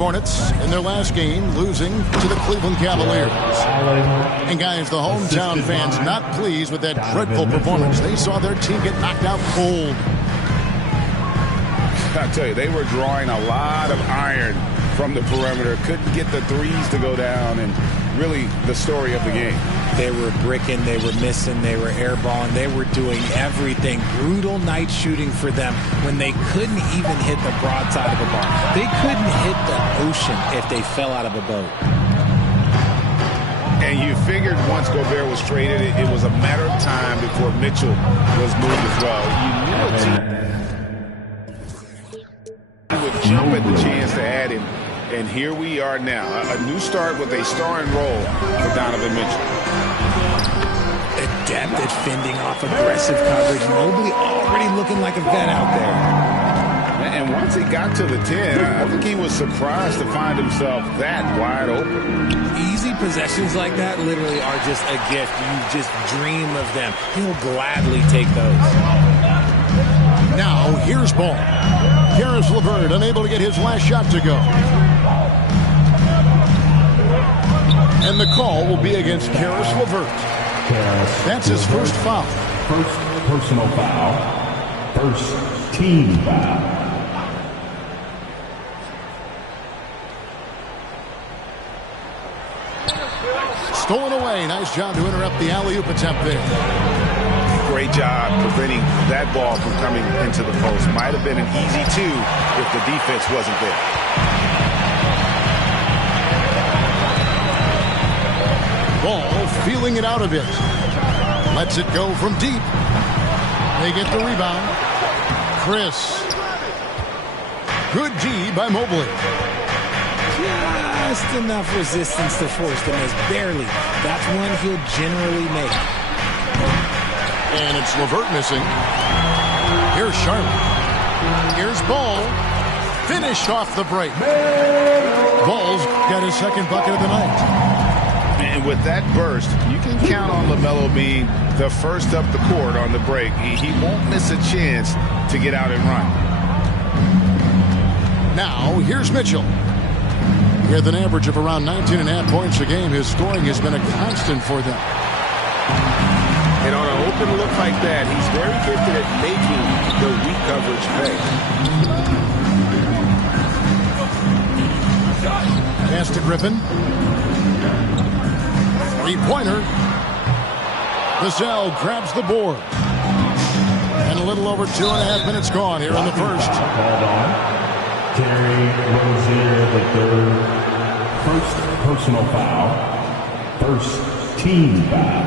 Hornets in their last game, losing to the Cleveland Cavaliers. And guys, the hometown fans not pleased with that dreadful performance. They saw their team get knocked out cold. I tell you, they were drawing a lot of iron from the perimeter. Couldn't get the threes to go down, and really the story of the game. They were bricking, they were missing, they were airballing, they were doing everything. Brutal night shooting for them when they couldn't even hit the broadside of a bar. They couldn't hit the ocean if they fell out of a boat. And you figured once Gobert was traded, it was a matter of time before Mitchell was moved as well. You knew a team would jump at the chance to add him. And here we are now, a new start with a starring role for Donovan Mitchell. Adept at fending off aggressive coverage. Mobley already looking like a vet out there. And once he got to the 10, I think he was surprised to find himself that wide open. Easy possessions like that literally are just a gift. You just dream of them. He'll gladly take those. Now, here's ball. Caris LeVert unable to get his last shot to go. And the call will be against Caris LeVert. That's his first foul. First personal foul. First team foul. Stolen away. Nice job to interrupt the alley-oop attempt there. Great job preventing that ball from coming into the post. Might have been an easy two if the defense wasn't there. Ball feeling it out a bit. Lets it go from deep. They get the rebound. Chris. Good D by Mobley. Just enough resistance to force the miss. Barely. That's one he'll generally make. And it's LeVert missing. Here's Charlotte. Here's Ball. Finished off the break. Ball's got his second bucket of the night. And with that burst, you can count on LaMelo being the first up the court on the break. He won't miss a chance to get out and run. Now, here's Mitchell. With an average of around 19.5 points a game, his scoring has been a constant for them. And on an open look like that, he's very gifted at making the weak coverage pay. Pass to Griffin. Three-pointer. Vassell grabs the board. And a little over 2.5 minutes gone here in the first. Called on. Terry Rozier the third. First personal foul. First team foul.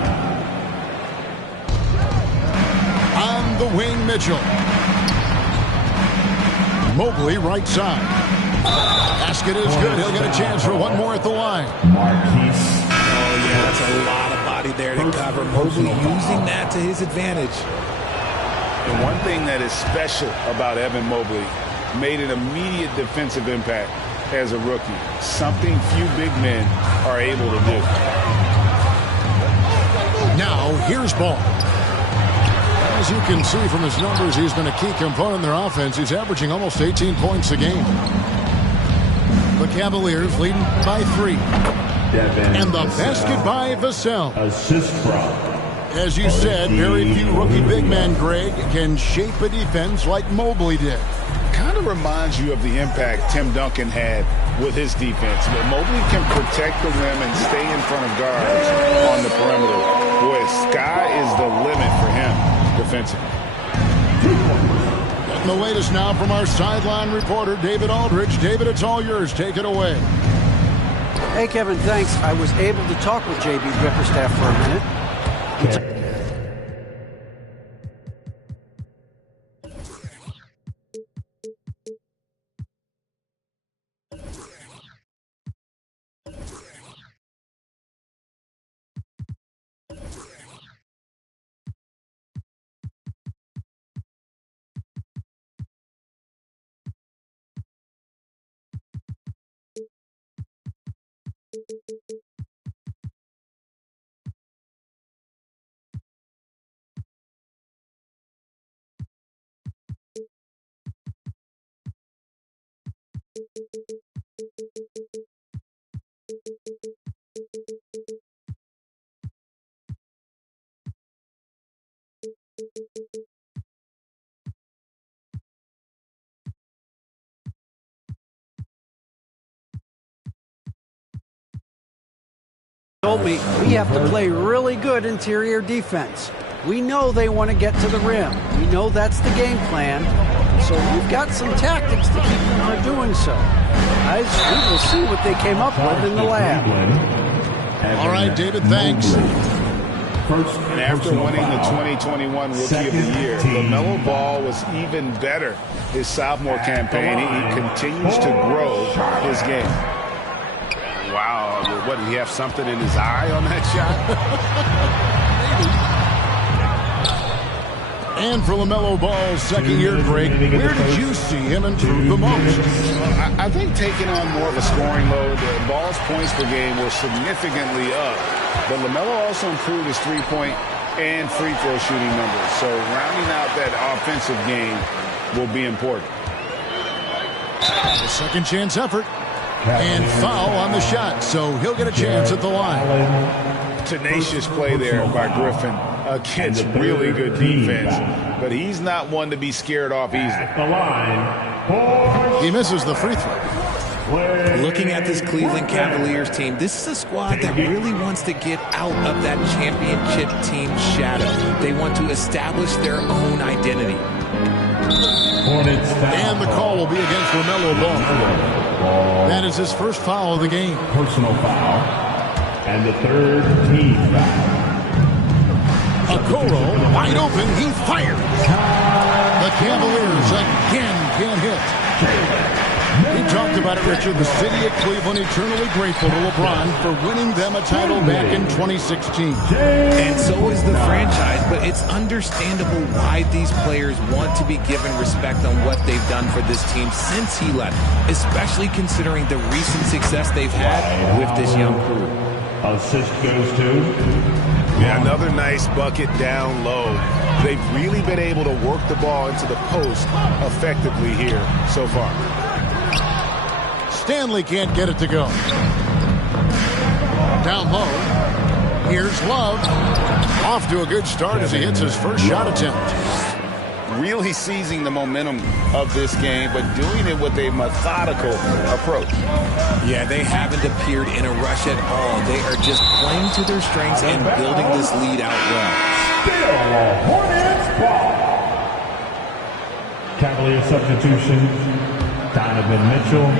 On the wing, Mitchell. Mobley right side. Basket is good. He'll get a chance for one more at the line. Marquise. Oh, yeah, that's a lot of body there to cover. Mobley using that to his advantage. And one thing that is special about Evan Mobley, made an immediate defensive impact as a rookie. Something few big men are able to do. Now, here's Ball. As you can see from his numbers, he's been a key component in their offense. He's averaging almost 18 points a game. The Cavaliers leading by 3. And the basket by Vassell. Assist from. As you said, very few rookie big men, Greg, can shape a defense like Mobley did. Kind of reminds you of the impact Tim Duncan had with his defense. But Mobley can protect the rim and stay in front of guards on the perimeter. Boy, sky is the limit for him defensively. Getting the latest now from our sideline reporter, David Aldridge. David, it's all yours. Take it away. Hey, Kevin, thanks. I was able to talk with J.B. Bickerstaff for a minute. Told me we have to play really good interior defense. We know they want to get to the rim. We know that's the game plan. So we've got some tactics to keep them from doing so. Guys, we will see what they came up with in the lab. All right, David, thanks. And after winning the 2021 Rookie of the Year, LaMelo Ball was even better his sophomore campaign. He continues to grow his game. Wow, what, did he have something in his eye on that shot? And for LaMelo Ball's second-year break, where did you see him improve the most? I think taking on more of a scoring load, Ball's points per game were significantly up. But LaMelo also improved his three-point and free throw shooting numbers. So rounding out that offensive game will be important. A second chance effort. And foul on the shot, so he'll get a chance at the line. Tenacious play there by Griffin against really good defense. But he's not one to be scared off easily. He misses the free throw. Looking at this Cleveland Cavaliers team, this is a squad that really wants to get out of that championship team shadow. They want to establish their own identity. And the call will be against LaMelo Ball. That is his first foul of the game. Personal foul. And the third team foul. Okoro, wide open, he fires. The Cavaliers again can't hit. We talked about it, Richard. The city of Cleveland eternally grateful to LeBron for winning them a title back in 2016. And so is the franchise, but it's understandable why these players want to be given respect on what they've done for this team since he left, especially considering the recent success they've had with this young crew. Assist goes to... Yeah, another nice bucket down low. They've really been able to work the ball into the post effectively here so far. Stanley can't get it to go. Down low. Here's Love. Off to a good start as he hits his first shot attempt. Really seizing the momentum of this game, but doing it with a methodical approach. Yeah, they haven't appeared in a rush at all. They are just playing to their strengths and building this lead out well. Still Hornets ball. Cavalier substitution. Donovan Mitchell.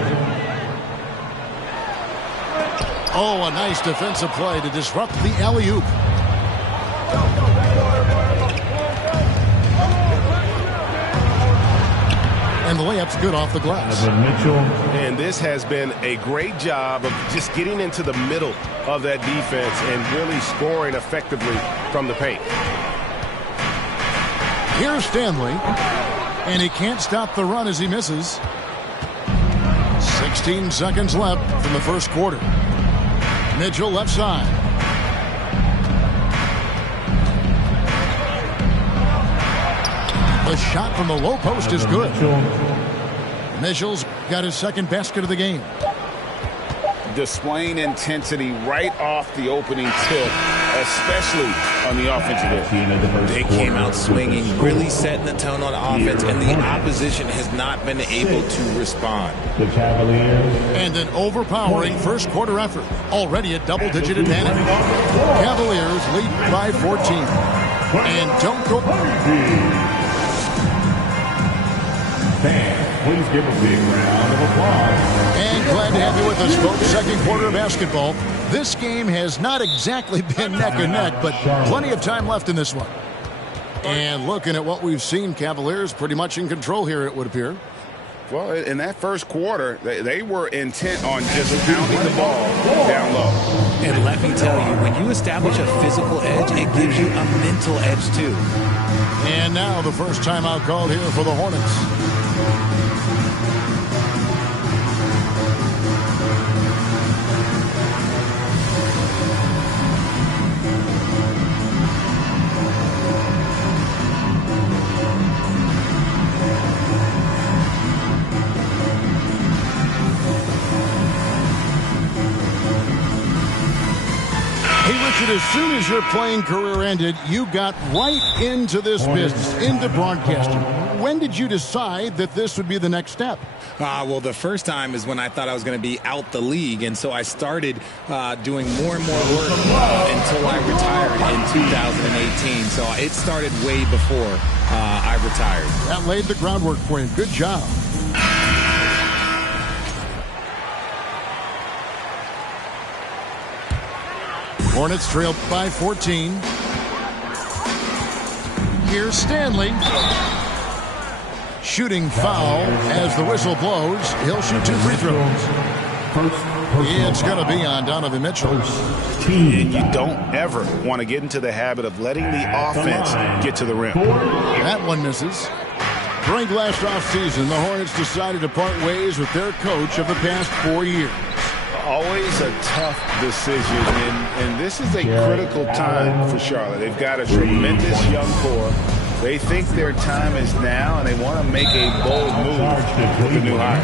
Oh, a nice defensive play to disrupt the alley-oop. And the layup's good off the glass. Mitchell. And this has been a great job of just getting into the middle of that defense and really scoring effectively from the paint. Here's Stanley. And he can't stop the run as he misses. 16 seconds left from the first quarter. Mitchell left side. The shot from the low post is good. Mitchell's got his second basket of the game. Displaying intensity right off the opening tip, especially on the offensive end. They came out swinging, really setting the tone on offense, and the opposition has not been able to respond. The Cavaliers. And an overpowering first quarter effort. Already a double-digit advantage. Cavaliers lead by 14. And don't go... Fans, please give a big round of applause. And glad to have you with us, folks. Second quarter of basketball. This game has not exactly been neck and neck, but plenty of time left in this one. And looking at what we've seen, Cavaliers pretty much in control here, it would appear. Well, in that first quarter, they were intent on just pounding the ball down low. And let me tell you, when you establish a physical edge, it gives you a mental edge too. And now the first timeout called here for the Hornets. As soon as your playing career ended, you got right into this business, into broadcasting. when did you decide that this would be the next step? Well, the first time is when I thought I was going to be out the league, and so I started doing more and more work until I retired in 2018. So it started way before I retired. That laid the groundwork for you. Good job. Hornets trail by 14. Here's Stanley. Shooting foul as the whistle blows. He'll shoot 2 free throws. It's going to be on Donovan Mitchell. You don't ever want to get into the habit of letting the offense get to the rim. That one misses. During last offseason, the Hornets decided to part ways with their coach of the past 4 years. Always a tough decision, and this is a critical time for Charlotte. They've got a tremendous young core. They think their time is now, and they want to make a bold move with the new hire.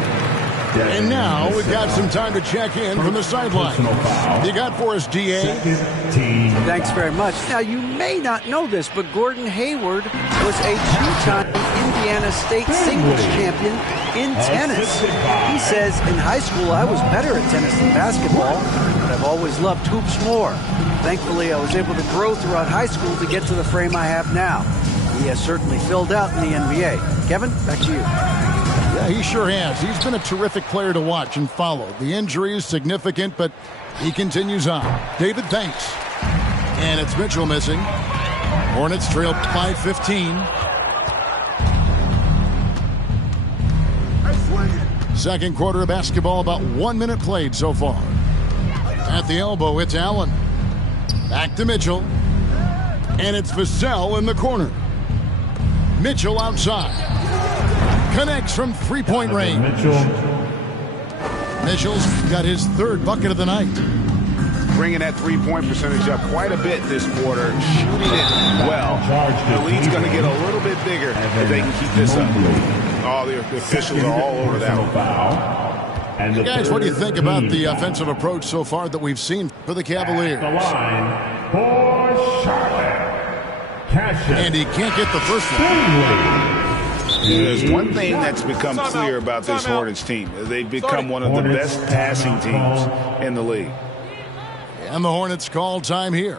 And now we've got some time to check in from the sideline. You got for us, DA? Thanks very much. Now, you may not know this, but Gordon Hayward was a 2-time Indiana State singles champion in tennis. He says, in high school, I was better at tennis than basketball, but I've always loved hoops more. Thankfully, I was able to grow throughout high school to get to the frame I have now. He has certainly filled out in the NBA. Kevin, back to you. Yeah, he sure has. He's been a terrific player to watch and follow. The injury is significant, but he continues on. David, thanks. And it's Mitchell missing. Hornets trail by 15. Second quarter of basketball, about 1 minute played so far. At the elbow, it's Allen. Back to Mitchell. And it's Vassell in the corner. Mitchell outside. Connects from three-point range. Mitchell's got his 3rd bucket of the night. Bringing that three-point percentage up quite a bit this quarter, shooting it well. The lead's going to get a little bit bigger if they can keep this up. Oh, the officials are all over that one. Hey guys, what do you think about the offensive approach so far that we've seen for the Cavaliers? The line for Charlotte. And he can't get the first one. There's one thing that's become clear about this Hornets team. They've become one of the best passing teams in the league. And the Hornets call time here.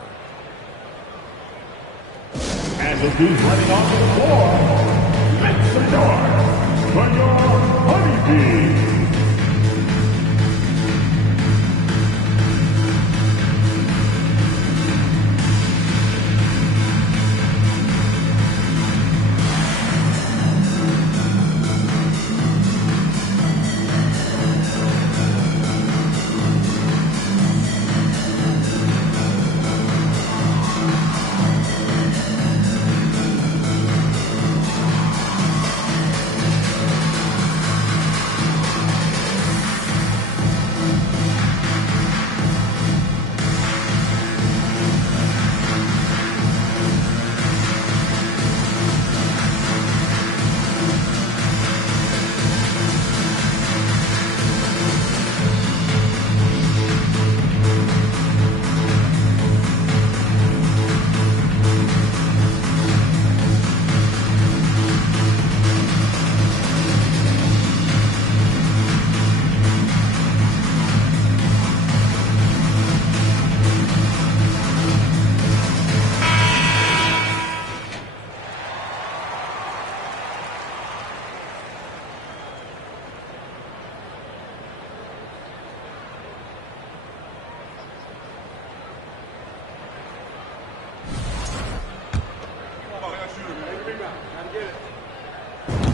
And the dude running onto the floor. Make some noise for your Honeybee.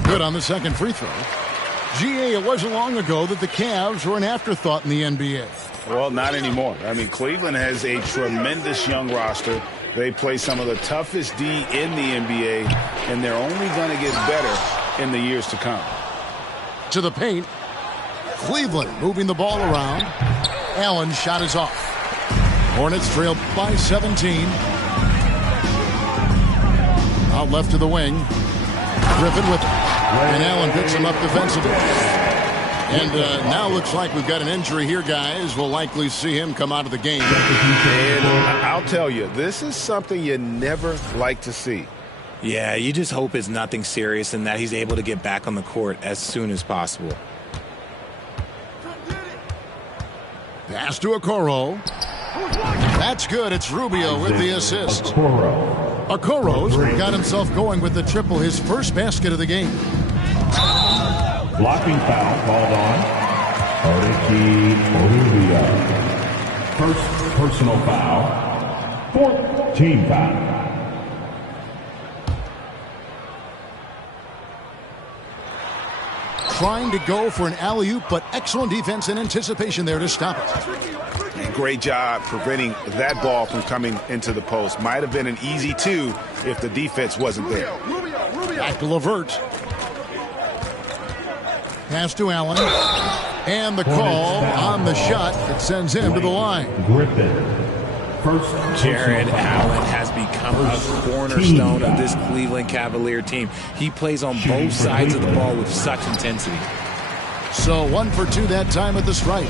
Good on the second free throw. GA, it wasn't long ago that the Cavs were an afterthought in the NBA. Well, not anymore. I mean, Cleveland has a tremendous young roster. They play some of the toughest D in the NBA, and they're only going to get better in the years to come. To the paint. Cleveland moving the ball around. Allen's shot is off. Hornets trail by 17. Out left to the wing. Griffin with it. And Allen picks him up defensively. And now looks like we've got an injury here, guys. We'll likely see him come out of the game. And I'll tell you, this is something you never like to see. Yeah, you just hope it's nothing serious and that he's able to get back on the court as soon as possible. Pass to Okoro. That's good. It's Rubio with the assist. Okoro's got himself going with the triple, his first basket of the game. Blocking foul called on Ricky Rubio. First personal foul. Fourth team foul. Trying to go for an alley-oop, but excellent defense and anticipation there to stop it. Great job preventing that ball from coming into the post. Might have been an easy two if the defense wasn't there. Back to LeVert. Pass to Allen. And the call on the shot that sends him to the line. Griffin. Jared Allen has become a cornerstone of this Cleveland Cavalier team. He plays on both sides of the ball with such intensity. So 1 for 2 that time at the stripe.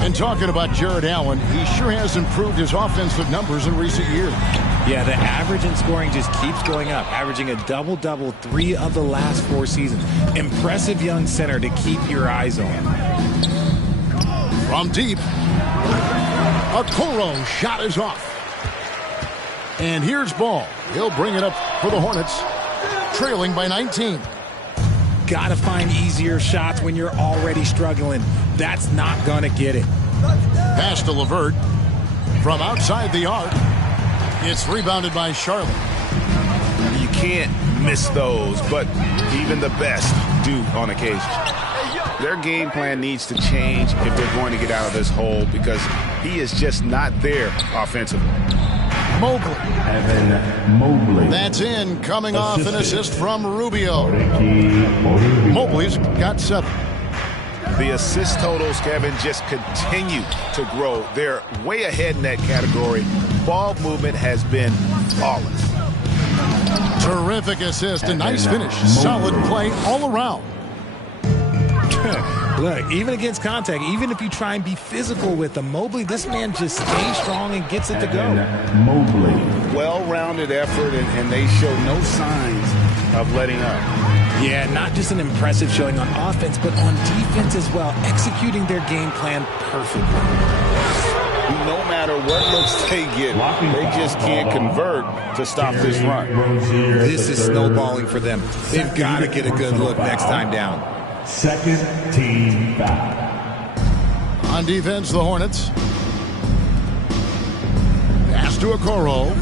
And talking about Jared Allen, he sure has improved his offensive numbers in recent years. Yeah, the average in scoring just keeps going up, averaging a double-double 3 of the last 4 seasons. Impressive young center to keep your eyes on. From deep, Okoro shot is off. And here's Ball. He'll bring it up for the Hornets, trailing by 19. Got to find easier shots when you're already struggling. That's not going to get it. Pass to LeVert from outside the arc. It's rebounded by Charlotte. You can't miss those, but even the best do on occasion. Their game plan needs to change if they're going to get out of this hole because he is just not there offensively. Mobley. Evan Mobley. That's in, coming off an assist from Rubio. Mobley's got 7. The assist totals, Kevin, just continue to grow. They're way ahead in that category. Ball movement has been flawless. Terrific assist, a nice finish. Solid play all around. Look, even against contact, even if you try and be physical with him, Mobley, this man just stays strong and gets it to go. Mobley. Well-rounded effort, and they show no signs of letting up. Yeah, not just an impressive showing on offense, but on defense as well, executing their game plan perfectly. No matter what looks they get, they just can't convert to stop this run. This is snowballing for them. They've got to get a good look next time down. Second team foul. On defense, the Hornets. Pass to Okoro.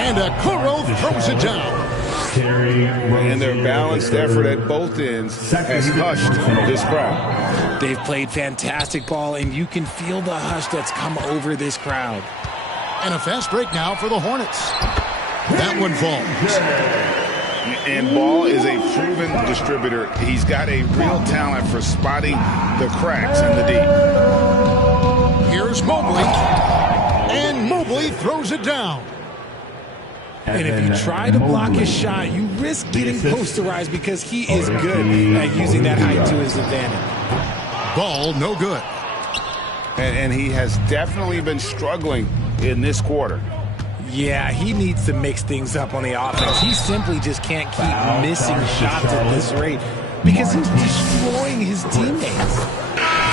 And Okoro throws it down. And their balanced effort at both ends has hushed this crowd. They've played fantastic ball, and you can feel the hush that's come over this crowd. And a fast break now for the Hornets. That one falls. And Ball is a proven distributor. He's got a real talent for spotting the cracks in the D. Here's Mobley. And Mobley throws it down. And if you try to block his shot, you risk getting posterized because he is good at using that height to his advantage. Ball no good. And he has definitely been struggling in this quarter. Yeah, he needs to mix things up on the offense. He simply just can't keep missing shots at this rate because he's destroying his teammates.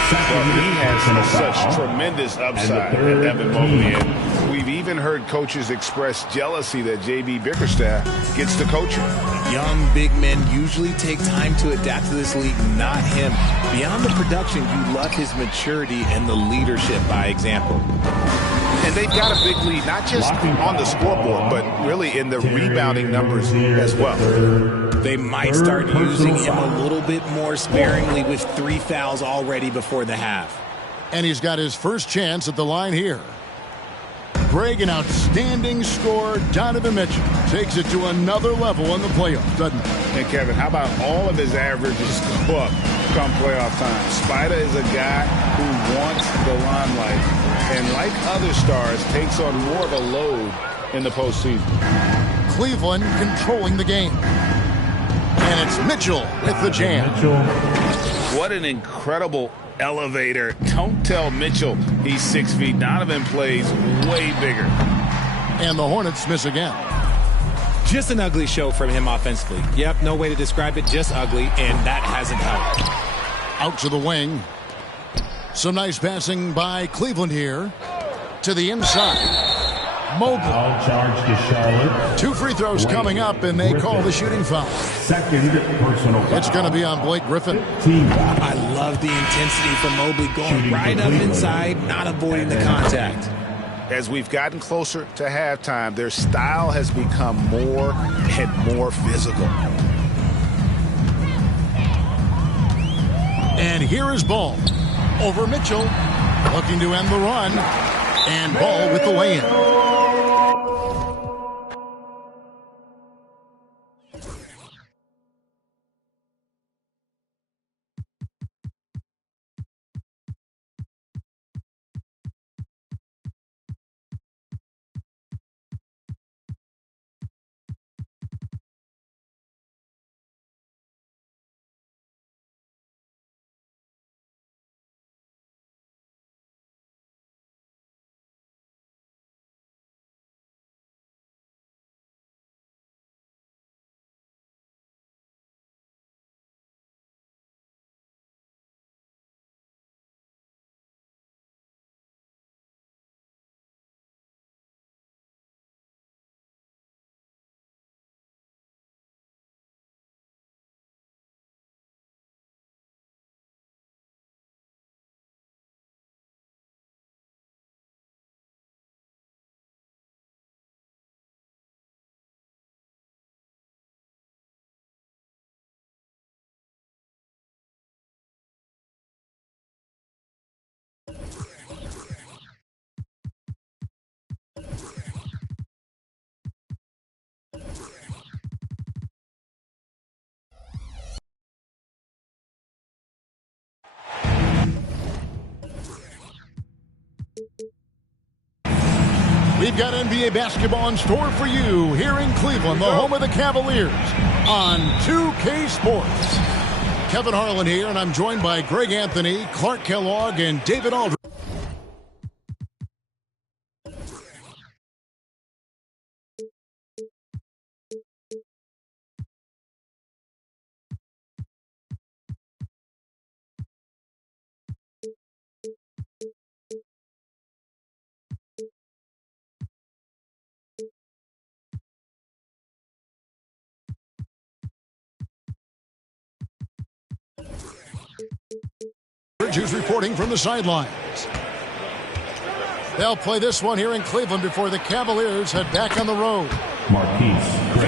Well, he has such tremendous upside at Evan Mobley. And we've even heard coaches express jealousy that J.B. Bickerstaff gets to coaching. Young big men usually take time to adapt to this league, not him. Beyond the production, you love his maturity and the leadership by example. And they've got a big lead, not just on the scoreboard, but really in the rebounding numbers as well. They might start using him a little bit more sparingly with 3 fouls already before the half. And he's got his first chance at the line here. Greg, an outstanding scorer. Donovan Mitchell takes it to another level in the playoffs, doesn't he? And Kevin, how about all of his averages go up come playoff time? Spider is a guy who wants the limelight, and like other stars, takes on more of a load in the postseason. Cleveland controlling the game. And it's Mitchell with the jam. What an incredible elevator. Don't tell Mitchell he's 6 feet. Donovan plays way bigger. And the Hornets miss again. Just an ugly show from him offensively. Yep, no way to describe it, just ugly, and that hasn't helped. Out to the wing. Some nice passing by Cleveland here. To the inside. Mobley. Foul charge to Charlotte. 2 free throws coming up, and they call the shooting foul. Second personal foul. It's going to be on Blake Griffin. I love the intensity from Mobley going right up inside, not avoiding the contact. As we've gotten closer to halftime, their style has become more and more physical. And here is Ball over Mitchell, looking to end the run. And Ball with the lay-in. We've got NBA basketball in store for you here in Cleveland, the home of the Cavaliers, on 2K Sports. Kevin Harlan here, and I'm joined by Greg Anthony, Clark Kellogg, and David Aldridge. Who's reporting from the sidelines. They'll play this one here in Cleveland before the Cavaliers head back on the road.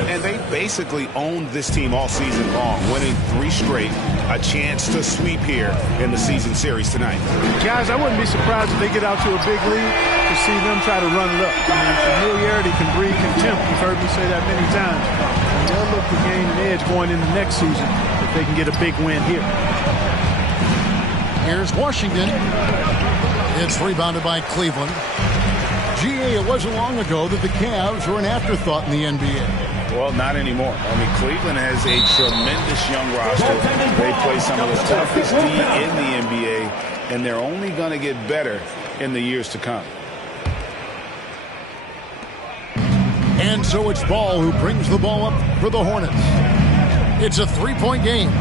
And they basically owned this team all season long, winning 3 straight, a chance to sweep here in the season series tonight. Guys, I wouldn't be surprised if they get out to a big lead to see them try to run it up. I mean, familiarity can breed contempt. You've heard me say that many times. And they'll look to gain an edge going into next season if they can get a big win here. Here's Washington. It's rebounded by Cleveland. GA, it wasn't long ago that the Cavs were an afterthought in the NBA. Well, not anymore. I mean, Cleveland has a tremendous young roster. They play some of the toughest D in the NBA, and they're only going to get better in the years to come. And so it's Ball who brings the ball up for the Hornets. It's a 3-point game.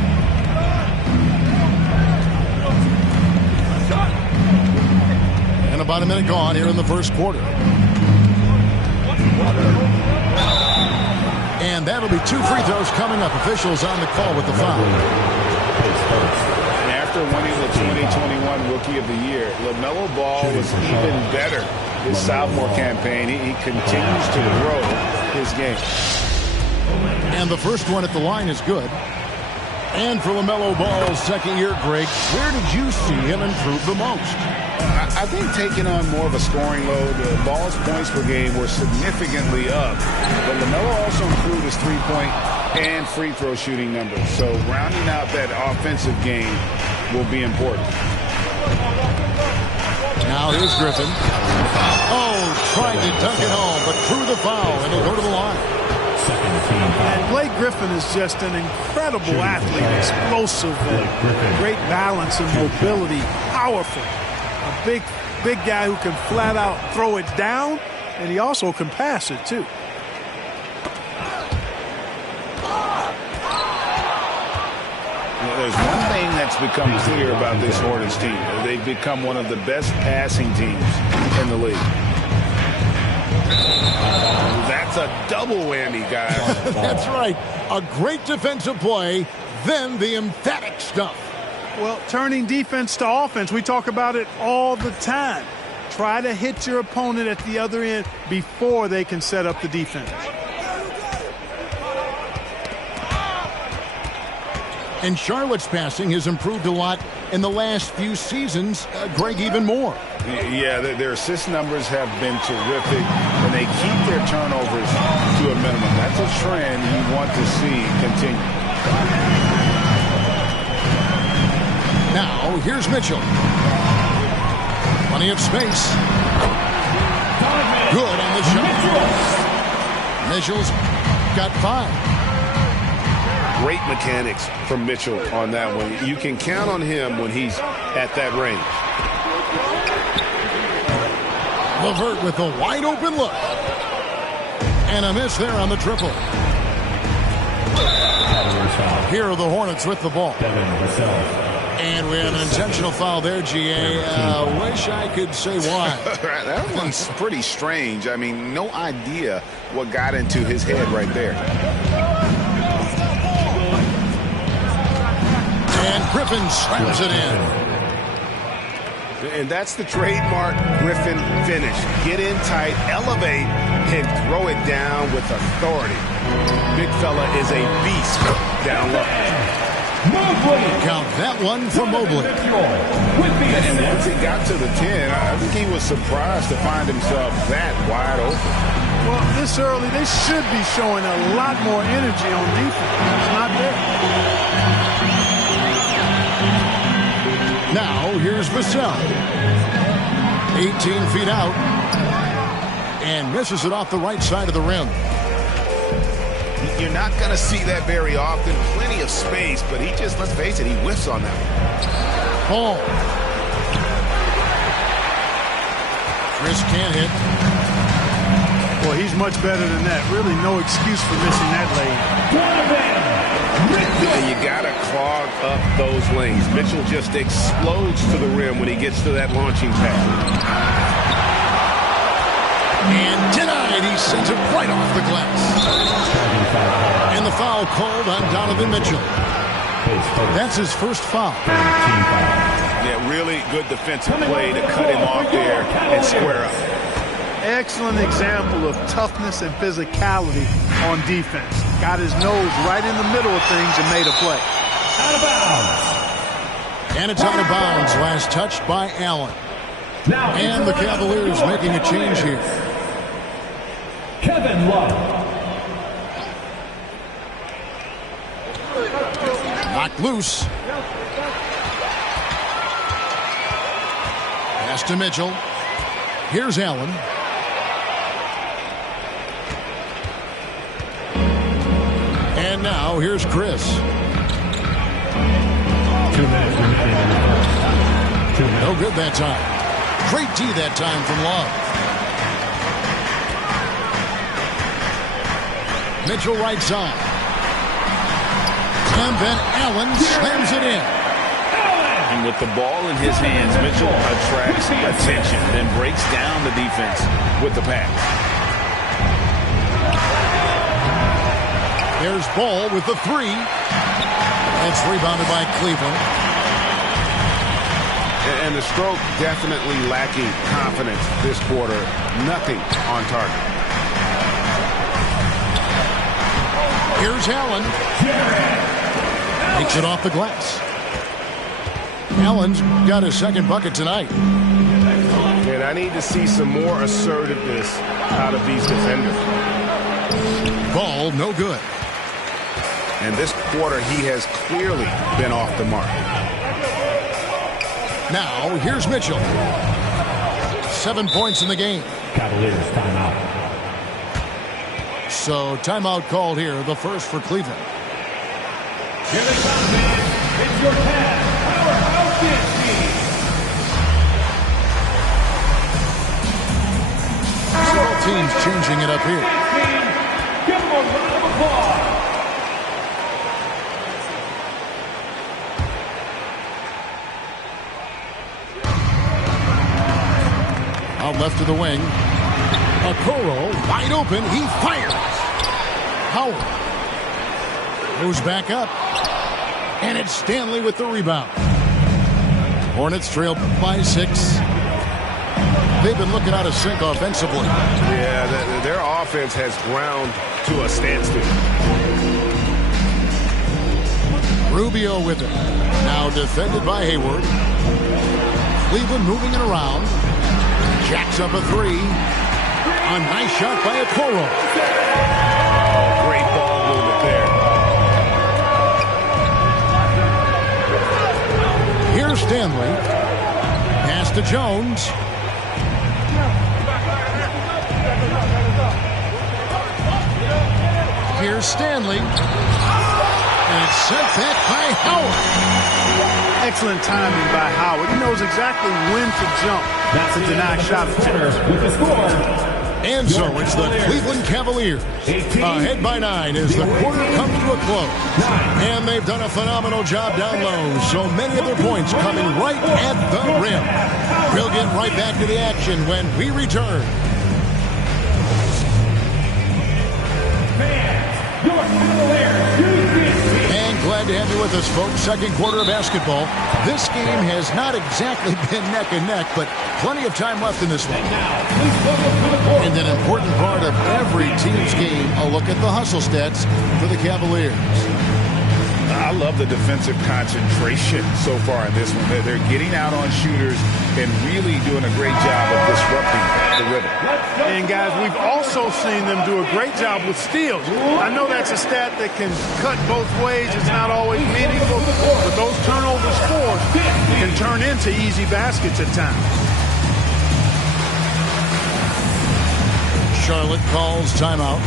And about a minute gone here in the first quarter. And that'll be 2 free throws coming up. Officials on the call with the foul. And after winning the 2021 Rookie of the Year, LaMelo Ball was even better his sophomore campaign. He continues to grow his game. And the first one at the line is good. And for LaMelo Ball's second year, Greg, where did you see him improve the most? I think taking on more of a scoring load, Ball's points per game were significantly up. But LaMelo also improved his three-point and free throw shooting numbers. So rounding out that offensive game will be important. Now here's Griffin. Oh, tried to dunk it home, but drew the foul, and he'll go to the line. And Blake Griffin is just an incredible athlete, explosive, great balance and mobility, powerful. A big guy who can flat out throw it down, and he also can pass it too. There's one thing that's become clear about this Hornets team. They've become one of the best passing teams in the league. That's a double whammy, guys. That's right. A great defensive play, then the emphatic stuff. Well, turning defense to offense, we talk about it all the time. Try to hit your opponent at the other end before they can set up the defense. And Charlotte's passing has improved a lot in the last few seasons. Greg, even more. Yeah, their assist numbers have been terrific, and they keep their turnovers to a minimum. That's a trend you want to see continue. Now, here's Mitchell. Plenty of space. Good on the shot. Mitchell's got 5. Great mechanics from Mitchell on that one. You can count on him when he's at that range. LeVert with a wide open look. And a miss there on the triple. Here are the Hornets with the ball. And we have an intentional foul there, GA. Wish I could say why. That one's pretty strange. I mean, no idea what got into his head right there. And Griffin slams it in. And that's the trademark Griffin finish. Get in tight, elevate, and throw it down with authority. Big fella is a beast down low. Count that one for Mobley. And once he got to the 10, I think he was surprised to find himself that wide open. Well, this early, they should be showing a lot more energy on defense. It's not there. Now, here's Vassell. 18 feet out. And misses it off the right side of the rim. You're not going to see that very often. Plenty of space, but he just, let's face it, he whiffs on that one. Ball. Chris can't hit. Well, he's much better than that. Really no excuse for missing that lane. And you got to clog up those lanes. Mitchell just explodes to the rim when he gets to that launching pad. And denied. He sends it right off the glass. And the foul called on Donovan Mitchell. That's his first foul. Yeah, really good defensive play to cut him off there and square up. Excellent example of toughness and physicality on defense. Got his nose right in the middle of things and made a play. Out of bounds. And it's out of bounds. Last touched by Allen. And the Cavaliers making a change here. Kevin Love. Knocked loose. Pass to Mitchell. Here's Allen. And now here's Chris. 2 minutes remaining. No good that time. Great D that time from Love. Mitchell right side. And then Allen slams it in. And with the ball in his hands, Mitchell attracts attention, then breaks down the defense with the pass. There's Ball with the 3. That's rebounded by Cleveland. And the stroke definitely lacking confidence this quarter. Nothing on target. Here's Allen. Takes it off the glass. Allen's got his second bucket tonight. And I need to see some more assertiveness out of these defenders. Ball, no good. And this quarter, he has clearly been off the mark. Now, here's Mitchell. 7 points in the game. Cavaliers timeout. So, timeout called here, the first for Cleveland. Here they come, man. It's your Cavs powerhouse dance team. Several teams changing it up here. Give them a round of applause. Out left to the wing. Okoro wide open. He fires. Howard goes back up. And it's Stanley with the rebound. Hornets trail by 6. They've been looking out of sync offensively. Yeah, their offense has ground to a standstill. Rubio with it. Now defended by Hayward. Cleveland moving it around. Jacks up a 3. A nice shot by Okoro. Oh, great ball movement there. Here's Stanley. Pass to Jones. Here's Stanley. And it's sent back by Howard. Excellent timing by Howard. He knows exactly when to jump. That's a denied shot attempt. With the score. And so it's the Cleveland Cavaliers ahead by 9 as the quarter comes to a close. And they've done a phenomenal job down low. So many of their points coming right at the rim. We'll get right back to the action when we return. And glad to have you with us, folks. Second quarter of basketball. This game has not exactly been neck and neck, but plenty of time left in this one. And an important part of every team's game, a look at the hustle stats for the Cavaliers. I love the defensive concentration so far in this one. They're getting out on shooters and really doing a great job of disrupting the rhythm. And, guys, we've also seen them do a great job with steals. I know that's a stat that can cut both ways. It's not always meaningful, but those turnovers forced can turn into easy baskets at times. Charlotte calls timeout.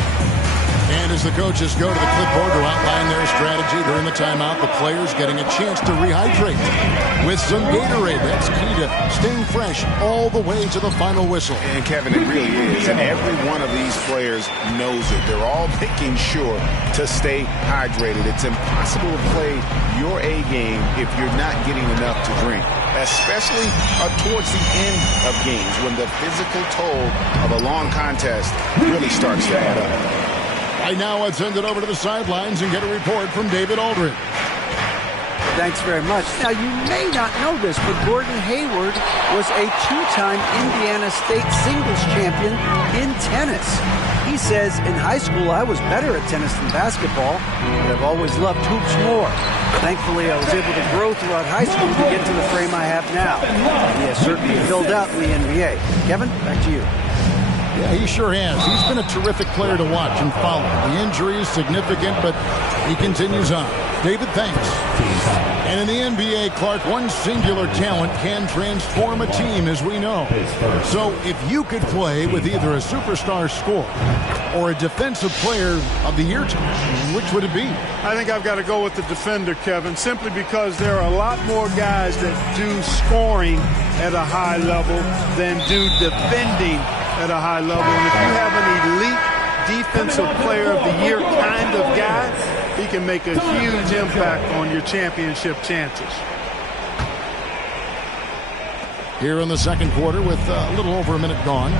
And as the coaches go to the clipboard to outline their strategy during the timeout, the players getting a chance to rehydrate with some Gatorade. That's key to staying fresh all the way to the final whistle. And, Kevin, it really is. And every one of these players knows it. They're all making sure to stay hydrated. It's impossible to play your A game if you're not getting enough to drink, especially towards the end of games when the physical toll of a long contest really starts to add up. Right now, let's send it over to the sidelines and get a report from David Aldridge. Thanks very much. Now, you may not know this, but Gordon Hayward was a 2-time Indiana State singles champion in tennis. He says, in high school, I was better at tennis than basketball, but I've always loved hoops more. Thankfully, I was able to grow throughout high school to get to the frame I have now. He has certainly filled out in the NBA. Kevin, back to you. Yeah, he sure has. He's been a terrific player to watch and follow. The injury is significant, but he continues on. David, thanks. And in the NBA, Clark, one singular talent can transform a team, as we know. So if you could play with either a superstar scorer or a defensive player of the year team, which would it be? I think I've got to go with the defender, Kevin, simply because there are a lot more guys that do scoring at a high level than do defending at a high level. And if you have an elite defensive player of the year kind of guy, he can make a huge impact on your championship chances. Here in the second quarter with a little over a minute gone.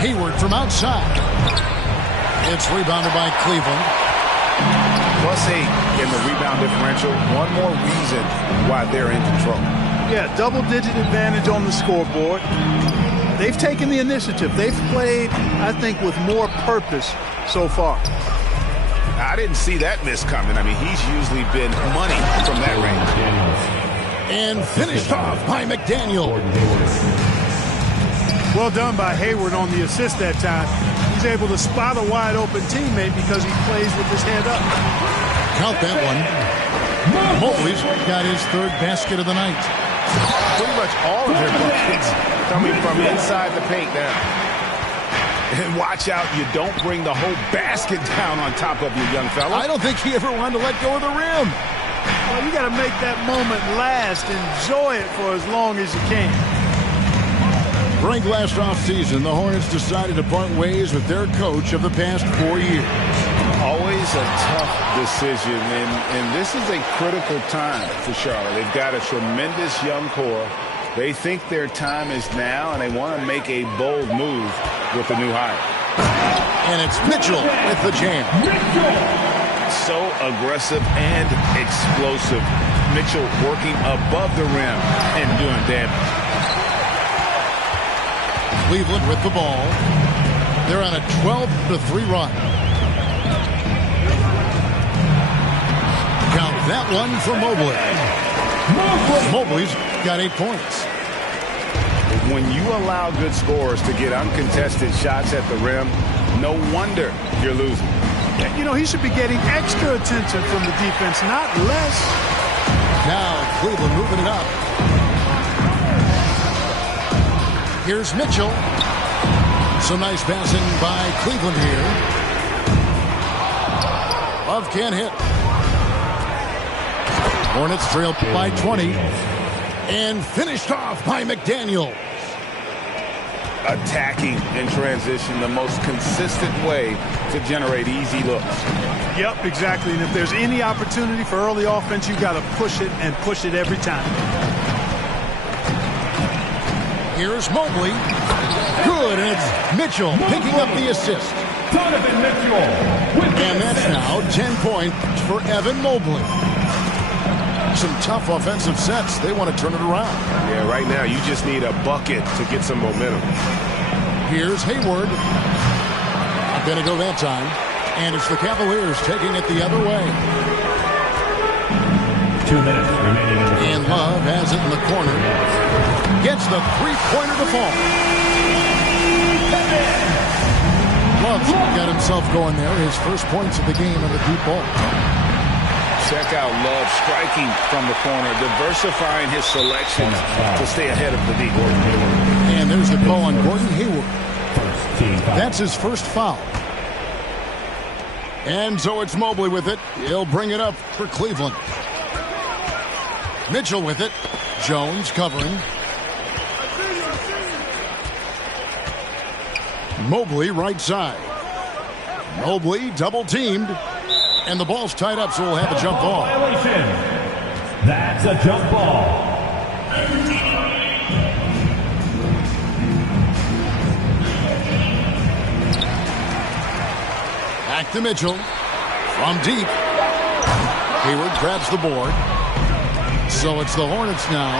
Hayward from outside. It's rebounded by Cleveland. +8 in the rebound differential. One more reason why they're in control. Yeah, double-digit advantage on the scoreboard. They've taken the initiative. They've played, I think, with more purpose so far. I didn't see that miss coming. I mean, he's usually been money from that range. And finished off by McDaniel. Well done by Hayward on the assist that time. He's able to spot a wide-open teammate because he plays with his head up. Count that one. Mobley's got his third basket of the night. Pretty much all of their buckets coming from inside the paint now. And watch out, you don't bring the whole basket down on top of you, young fella. I don't think he ever wanted to let go of the rim. Well, you got to make that moment last. Enjoy it for as long as you can. During last offseason, the Hornets decided to part ways with their coach of the past 4 years. Always a tough decision, and this is a critical time for Charlotte. They've got a tremendous young core, They think their time is now, and they want to make a bold move with the new hire. And it's Mitchell with the jam. So aggressive and explosive. Mitchell working above the rim and doing damage. Cleveland with the ball. They're on a 12-3 run. Count that one for Mobley. Mobley's got 8 points. When you allow good scorers to get uncontested shots at the rim, no wonder you're losing. You know, he should be getting extra attention from the defense, not less. Now Cleveland moving it up. Here's Mitchell. Some nice passing by Cleveland here. Love can't hit. Hornets trail by 20. And finished off by McDaniel. Attacking in transition, the most consistent way to generate easy looks. Yep, exactly. And if there's any opportunity for early offense, you've got to push it and push it every time. Here's Mobley. Good, and it's Mitchell picking up the assist. Donovan Mitchell. And that's now 10 points for Evan Mobley. Some tough offensive sets. They want to turn it around. Yeah, right now you just need a bucket to get some momentum. Here's Hayward. Not going to go that time. And it's the Cavaliers taking it the other way. 2 minutes remaining in the And Love has it in the corner. Gets the three-pointer to fall. Love's got himself going there. His first points of the game on the deep ball. Check out Love striking from the corner, diversifying his selections to stay ahead of the deep. And there's the call on Gordon Hayward. first team foul. That's his first foul. And so it's Mobley with it. He'll bring it up for Cleveland. Mitchell with it. Jones covering. Mobley right side. Mobley double teamed. And the ball's tied up, so we'll have a jump ball. Violation. That's a jump ball. Back to Mitchell. From deep. Hayward grabs the board. So it's the Hornets now.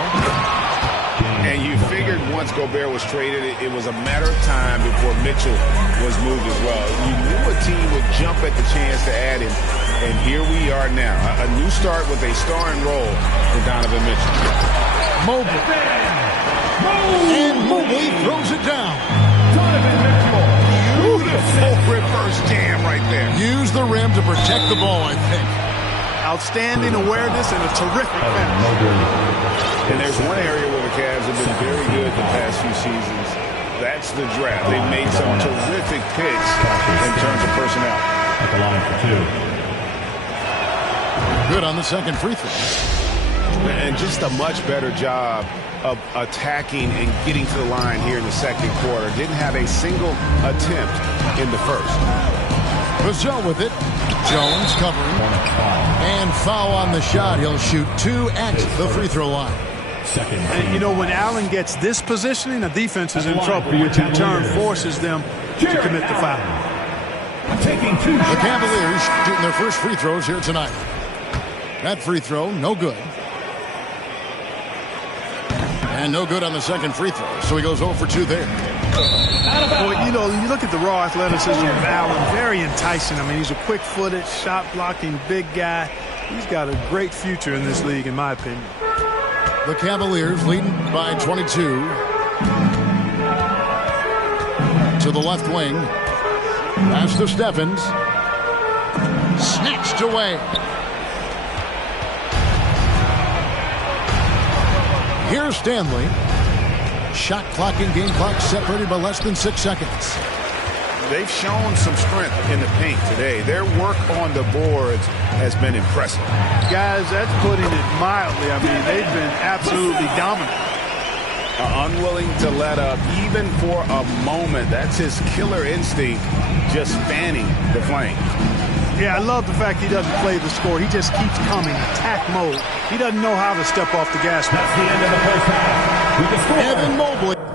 And you figured once Gobert was traded, it was a matter of time before Mitchell was moved as well. You knew a team would jump at the chance to add him. And here we are now. A new start with a starring role for Donovan Mitchell. Mobley. And Mobley throws it down. Donovan Mitchell. Beautiful reverse jam right there. Use the rim to protect the ball, I think. Outstanding awareness and a terrific finish. And there's one area where the Cavs have been very good the past few seasons. That's the draft. They've made some terrific picks in terms of personnel. At the line for two. Good on the second free throw. And just a much better job of attacking and getting to the line here in the second quarter. Didn't have a single attempt in the first. Vassell with it. Jones covering. And foul on the shot. He'll shoot 2 at the free throw line. Second. And, you know, when Allen gets this positioning, the defense is in trouble, which in turn forces them to commit the foul. Taking two The shots. Cavaliers shooting their first free throws here tonight. That free throw, no good. And no good on the second free throw. So he goes 0 for 2 there. Well, you know, you look at the raw athleticism of Allen, very enticing. I mean, he's a quick-footed, shot-blocking big guy. He's got a great future in this league, in my opinion. The Cavaliers leading by 22. To the left wing. Pass to Stephens. Snatched away. Here's Stanley. Shot clock and game clock separated by less than 6 seconds. They've shown some strength in the paint today. Their work on the boards has been impressive. Guys, that's putting it mildly. I mean, they've been absolutely dominant. Unwilling to let up even for a moment. That's his killer instinct, just fanning the flame. Yeah, I love the fact he doesn't play the score. He just keeps coming, attack mode. He doesn't know how to step off the gas. That's the end of the first half. Evan Mobley.